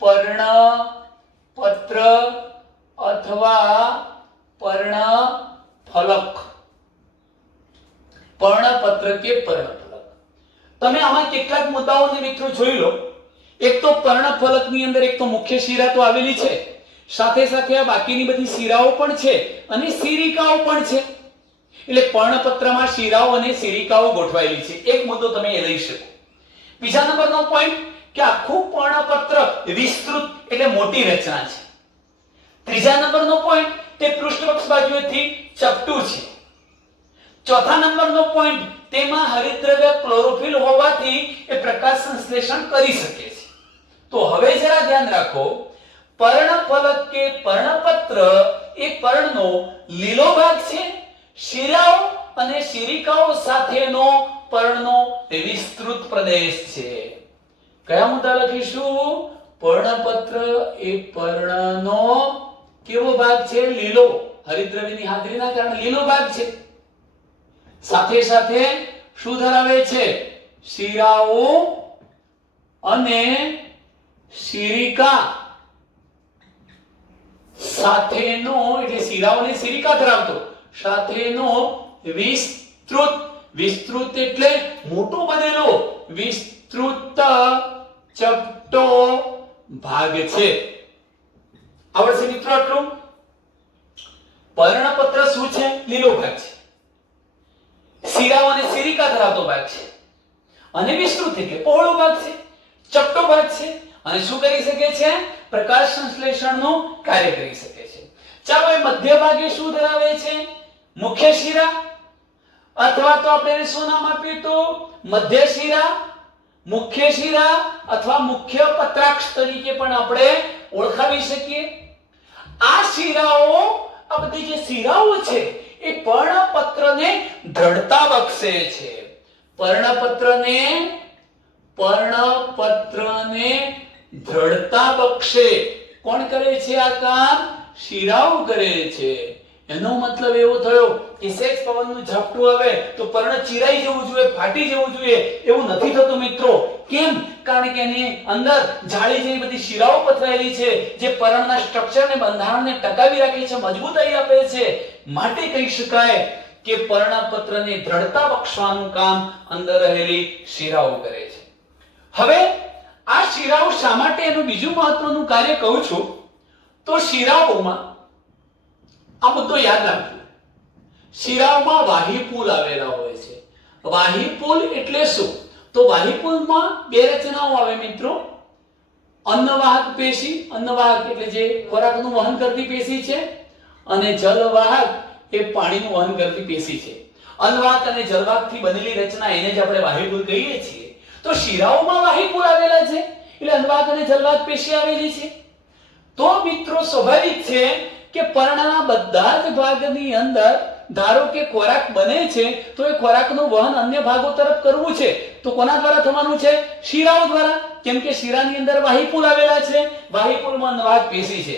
પર્ણપત્ર અથવા પર્ણફલક. પર્ણપત્ર કે પર્ણફલક. તમે આમાં કેટલાક મુદ્દાઓને મિત્રો જોઈ લો. એક તો પર્ણફલકની અંદર એક તો મુખ્ય શિરા તો આવેલી છે, સાથે સાથે આ બાકીની બધી શિરાઓ પણ છે અને શિરિકાઓ પણ છે. એટલે પર્ણપત્રમાં શિરાઓ અને શિરિકાઓ ગોઠવાયેલી છે. એક મુદ્દો તમે એ લઈ શકો. બીજા નંબરનો પોઈન્ટ કે આખું પર્ણપત્ર વિસ્તૃત એટલે મોટી રચના છે. ત્રીજા નંબરનો પોઈન્ટ તે પૃષ્ઠવક્ષ બાજુએથી ચપટું છે. ચોથા નંબરનો પોઈન્ટ તેમાં હરિતદ્રવ્ય ક્લોરોફિલ હોવાથી એ પ્રકાશ સંશ્લેષણ કરી શકે છે. તો હવે જરા ધ્યાન રાખો, પર્ણફલક કે પર્ણપત્ર એ પર્ણનો લીલો ભાગ છે, શિરાઓ અને શિરિકાઓ સાથેનો પર્ણનો વિસ્તૃત પ્રદેશ છે. કયા મુદ્દા લખીશું? પર્ણપત્ર એ પર્ણનો કેવો ભાગ છે? લીલો, હરિતદ્રવ્યની હાજરીના કારણે લીલો ભાગ છે. સાથે સાથે શું ધરાવે છે? શિરાઓ અને શિરિકા સાથેનો, એટલે શિરાઓ અને શિરિકા ધરાવતો સાથેનો વિસ્તૃત એટલે મોટો બનેલો વિસ્તૃત ચપટો ભાગ છે. આવડશે મિત્રો આટલું? પર્ણપત્ર શું છે? લીલો ભાગ છે, શિરાઓ અને શિરિકા ધરાવતો ભાગ છે અને વિસ્તૃત એટલે પહોળો ભાગ છે, ચપટો ભાગ છે અને શું કરી શકે છે? પ્રકાશ સંશ્લેષણનું કાર્ય કરી શકે છે. ચાલો એ મધ્ય ભાગે શું ધરાવે છે? મુખ્ય શિરા, અથવા તો આપણે એને શું નામ આપ્યું તો મધ્ય શિરા, મુખ્ય શિરા અથવા મુખ્ય પત્રાક્ષ તરીકે પણ આપણે ઓળખાવી શકીએ. આ શિરાઓ, આ બધી જે શિરાઓ છે એ પર્ણપત્રને દ્રઢતા બક્ષે છે. પર્ણપત્રને દ્રઢતા બક્ષે કોણ કરે છે આ કામ? શિરાઓ કરે છે. એનો મતલબ એવો થયો કે સેજ પવનનું ઝાપટું આવે તો પર્ણ ચીરાઈ જવું જોઈએ, ફાટી જવું જોઈએ, એવું નથી થતું મિત્રો. કેમ? કારણ કે એની અંદર જાળી જેવી બધી શિરાઓ પથરાયેલી છે જે પર્ણના સ્ટ્રક્ચરને, બંધારણને ટકાવી રાખે છે, મજબૂતાઈ આપે છે. માટે કહી શકાય કે પર્ણપત્રને દ્રઢતા બક્ષવાનું કામ અંદર રહેલી શિરાઓ કરે છે. હવે આ શિરાઓ શા માટે, એનું બીજું મહત્વનું કાર્ય કહું છું તો શિરાઓમાં આ મુદ્દો યાદ રાખજો. શિરાઓમાં વાહિપુલ આવેલા હોય છે. વાહિપુલ એટલે શું? તો વાહિપુલમાં બે રચનાઓ આવે મિત્રો. અન્નવાહક પેશી, અન્નવાહક એટલે જે ખોરાકનું વહન કરતી પેશી છે, અને જલવાહક એ પાણીનું વહન કરતી પેશી છે. અન્નવાહક અને જલવાહકથી બનેલી રચના એને જ આપણે વાહિપુલ કહીએ છીએ. તો શિરાઓમાં વાહિપુલ આવેલા છે એટલે અન્નવાહક અને જલવાહક પેશી આવેલી છે. તો મિત્રો સ્વાભાવિક છે કે પર્ણના બધા જ ભાગની અંદર ધારો કે ખોરાક બને છે તો એ ખોરાકનું વહન અન્ય ભાગો તરફ કરવું છે તો કોના દ્વારા થવાનું છે? શિરાઓ દ્વારા. કેમ કે શિરાની અંદર વાહિપુલ આવેલા છે, વાહિપુલમાં અન્નવાહક પેશી છે.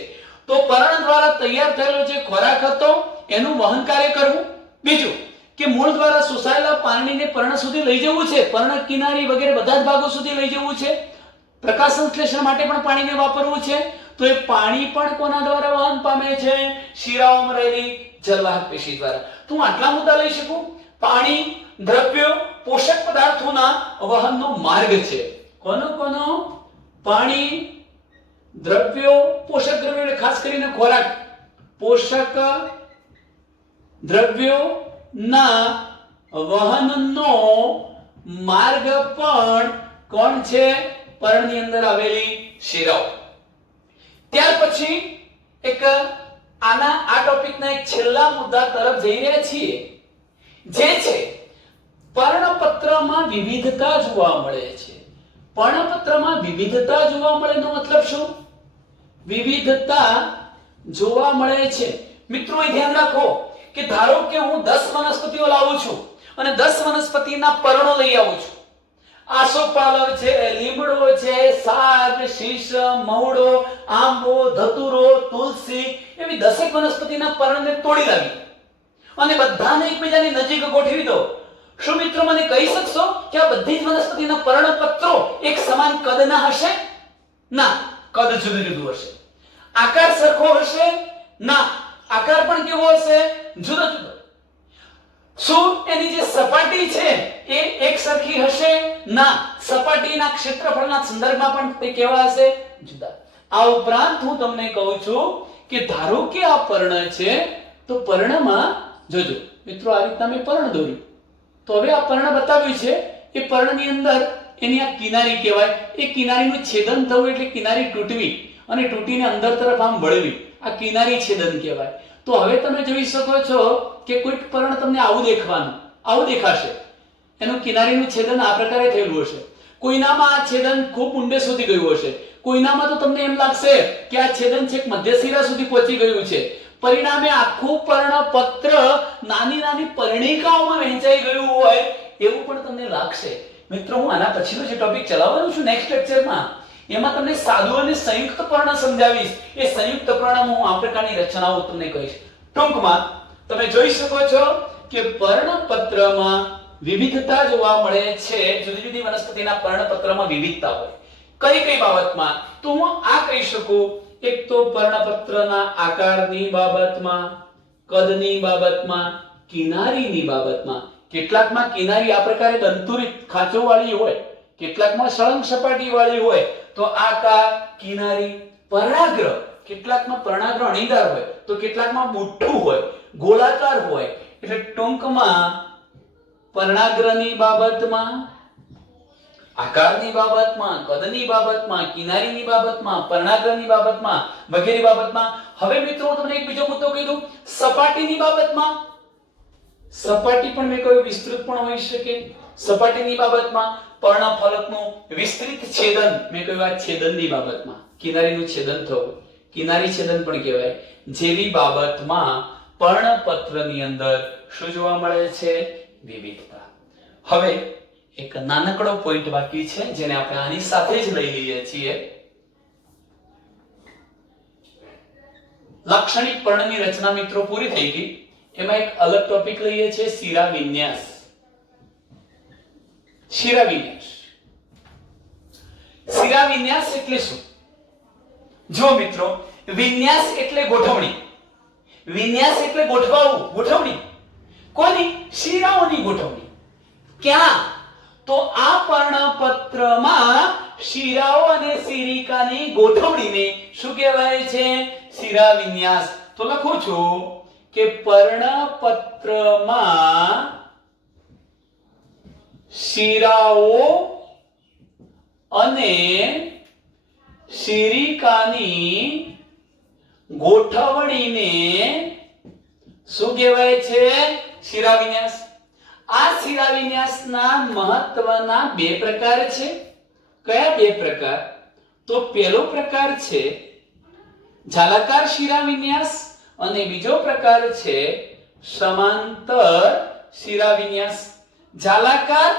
તો પર્ણ દ્વારા તૈયાર થયેલો જે ખોરાક હતો એનું વહન કાર્ય કરવું. બીજું કે મૂળ દ્વારા શોષાયેલા પાણીને પર્ણ સુધી લઈ જવું છે, પર્ણ કિનારી વગેરે બધા જ ભાગો સુધી લઈ જવું છે. પ્રકાશ સંશ્લેષણ માટે પણ પાણીને વાપરવું છે. તો એ પાણી પણ કોના દ્વારા વહન પામે છે? શિરાઓમાં રહેલી જલવાહક પેશી દ્વારા. તો હું આટલા મુદ્દા લઈ શકું. પાણી, દ્રવ્યો, પોષક પદાર્થોના વહનનો માર્ગ છે. કોનો? પાણી, દ્રવ્યો, પોષક દ્રવ્યો એટલે ખાસ કરીને ખોરાક, પોષક દ્રવ્યો ના વહનનો માર્ગ પણ કોણ છે? પર્ણની અંદર આવેલી શિરાઓ. ત્યાર પછી એક આ ટોપિકના એક છેલ્લા મુદ્દા તરફ જઈ રહ્યા છીએ, જે છે પર્ણપત્રમાં વિવિધતા જોવા મળે છે. પર્ણપત્રમાં વિવિધતા જોવા મળે નો મતલબ શું? વિવિધતા જોવા મળે છે. મિત્રો એ ધ્યાન રાખો કે ધારો કે હું 10 વનસ્પતિઓ લાવું છું અને 10 વનસ્પતિના પર્ણો લઈ આવું છું. આસોપાલવ છે, લીમડો છે, સાગ, શીશમ, મહુડો, આંબો, ધતુરો, તુલસી એવી 10 વનસ્પતિના પર્ણને તોડી લાવી અને બધાને એકબીજાની નજીક ગોઠવી દો. શું મિત્રો મને કહી શકશો કે આ બધી જ વનસ્પતિના પર્ણપત્રો એક સમાન કદના હશે? ના, કદ જુદું જુદું હશે. આકાર સરખો હશે? ના, આકાર પણ કેવો હશે? જુદો જુદો. શું એની જે સપાટી છે એ એક સરખી હશે? ના, સપાટીના ક્ષેત્રફળના સંદર્ભમાં પણ તે કેવા હશે? જુદા. આ ઉપરાંત હું તમને કહું છું કે ધારો કે આ પર્ણ છે તો પર્ણમાં જોજો મિત્રો, આ રીતના મેં પર્ણ દોર્યું. તો હવે આ પર્ણ બતાવ્યું છે એ પર્ણની અંદર એની આ કિનારી કહેવાય. એ કિનારીનું છેદન થવું એટલે કિનારી તૂટવી અને તૂટીને અંદર તરફ આમ વળવી, આ કિનારી છેદન કહેવાય. તો હવે તમે જોઈ શકો છો કે કોઈક પર્ણ તમને આવું દેખાશે. એનું કિનારીનું છેદન આ પ્રકારે થયેલું હશે. કોઈનામાં આ છેદન ખૂબ ઊંડે સુધી ગયું હશે. કોઈનામાં તો તમને એમ લાગશે કે આ છેદન છેક મધ્ય શિરા સુધી પહોંચી ગયું છે. પરિણામે આખું પર્ણપત્ર નાની નાની પર્ણિકાઓમાં વહેંચાઈ ગયું હોય એવું પણ તમને લાગશે. મિત્રો હું આના પછીનો જે ટોપિક ચલાવવાનો છું નેક્સ્ટ લેક્ચરમાં, એમાં તમને સાદું અને સંયુક્ત પર્ણ સમજાવીશ. એ સંયુક્ત પર્ણમાં હું આ પ્રકારની રચનાઓ તમને કહીશ. ટૂંકમાં તમે જોઈ શકો છો કે પર્ણપત્રમાં વિવિધતા જોવા મળે છે. જુદી જુદી વનસ્પતિના પર્ણપત્રમાં વિવિધતા હોય. કઈ બાબતમાં? તો હું આ કહી શકું, એક તો પર્ણપત્રના આકારની બાબતમાં, કદની બાબતમાં, કિનારીની બાબતમાં. કેટલાકમાં કિનારી આ પ્રકારે દંતુરિત ખાંચોવાળી હોય, કેટલાકમાં સળંગ સપાટી વાળી હોય. તો આકાર, કિનારી, પર્ણાગ્ર, કેટલાકમાં પર્ણાગ્ર અણીદાર હોય તો કેટલાકમાં બુઠ્ઠું હોય, ગોળાકાર હોય. એટલે ટૂંકમાં પર્ણાગ્રની બાબતમાં, આકારની બાબતમાં, કદની બાબતમાં, કિનારીની બાબતમાં, પર્ણાગ્રની બાબતમાં વગેરે બાબતમાં. હવે મિત્રો હું તમને એક બીજો મુદ્દો કહી દઉં. સપાટીની બાબતમાં, સપાટી પણ મેં કહ્યું વિસ્તૃત પણ હોઈ શકે. સપાટીની બાબતમાં પર્ણફલકનું વિસ્તૃત છેદન, મેં કહ્યું આ છેદનની બાબતમાં, કિનારીનું છેદન થવું, કિનારી છેદન પણ કહેવાય. જેવી બાબતમાં પર્ણપત્રની અંદર શું જોવા મળે છે? વિવિધતા. હવે એક નાનકડો પોઈન્ટ બાકી છે જેને આપણે આની સાથે જ લઈ લઈએ છીએ. લાક્ષણિક પર્ણની રચના મિત્રો પૂરી થઈ ગઈ. એમાં એક અલગ ટોપિક લઈએ છીએ, શિરા વિન્યાસ. શિરા વિન્યાસ. શિરા વિન્યાસ એટલે શું? જો મિત્રો, વિન્યાસ એટલે ગોઠવણી. વિન્યાસ એટલે ગોઠવાવું, ગોઠવણી. કોની? શિરાઓની ગોઠવણી. ક્યાં? તો આ પર્ણપત્રમાં શિરાઓ અને શિરિકાની ગોઠવણીને શું કહેવાય છે? શિરા વિન્યાસ. તો લખું છું કે પર્ણપત્રમાં શિરાઓ અને શિરિકાની ગોઠવણીને શું કહેવાય છે? શિરા વિન્યાસ. આ શિરા વિન્યાસના મહત્વના બે પ્રકાર છે. કયા બે પ્રકાર? તો પહેલો પ્રકાર છે જાલાકાર શિરા વિન્યાસ અને બીજો પ્રકાર છે સમાંતર શિરા વિન્યાસ. જાલાકાર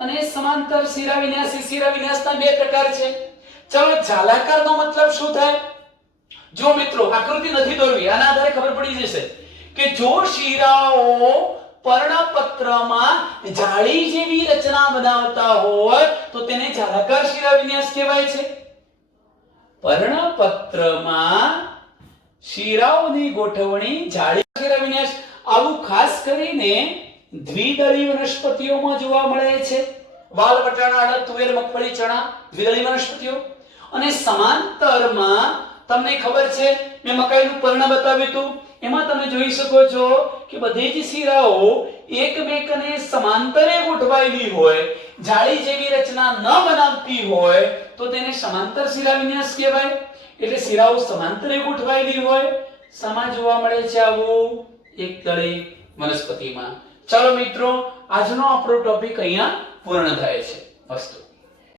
અને સમાંતર શિરા વિન્યાસ એ શિરા વિન્યાસના બે પ્રકાર છે. ચલો, જાલાકારનો મતલબ શું થાય? જો મિત્રો, આકૃતિ નથી દોરવી, આના આધારે ખબર પડી જશે કે જો શીરાઓ પર્ણપત્રમાં જાળી જેવી રચના બનાવતા હોય તો તેને જાળાકાર શીરા વિન્યાસ કહેવાય છે. પર્ણપત્રમાં શીરાઓની ગોઠવણી જાળી શીરા વિન્યાસ આવું ખાસ કરીને દ્વિદળી વનસ્પતિઓમાં જોવા મળે છે. વાલ, વટાણા, અડદ, તુવેર, મગફળી, ચણા દ્વિદળી વનસ્પતિઓ. અને સમાંતરમાં તમને ખબર છે મેં મકાઈનું પર્ણ બતાવ્યું હતું, એમાં તમે જોઈ શકો છો કે બધી જ શીરાઓ એકમેકને સમાંતરે ગોઠવાયેલી હોય, જાળી જેવી રચના ન બનાવતી હોય તો તેને સમાંતર શીરા વિન્યાસ કહેવાય. એટલે શીરાઓ સમાંતરે ગોઠવાયેલી હોય. સમાન જોવા મળે છે આવું એકદળી વનસ્પતિમાં. ચાલો મિત્રો, આજનો આપણો ટોપિક અહીંયા પૂર્ણ થાય છે. અસ્તુ.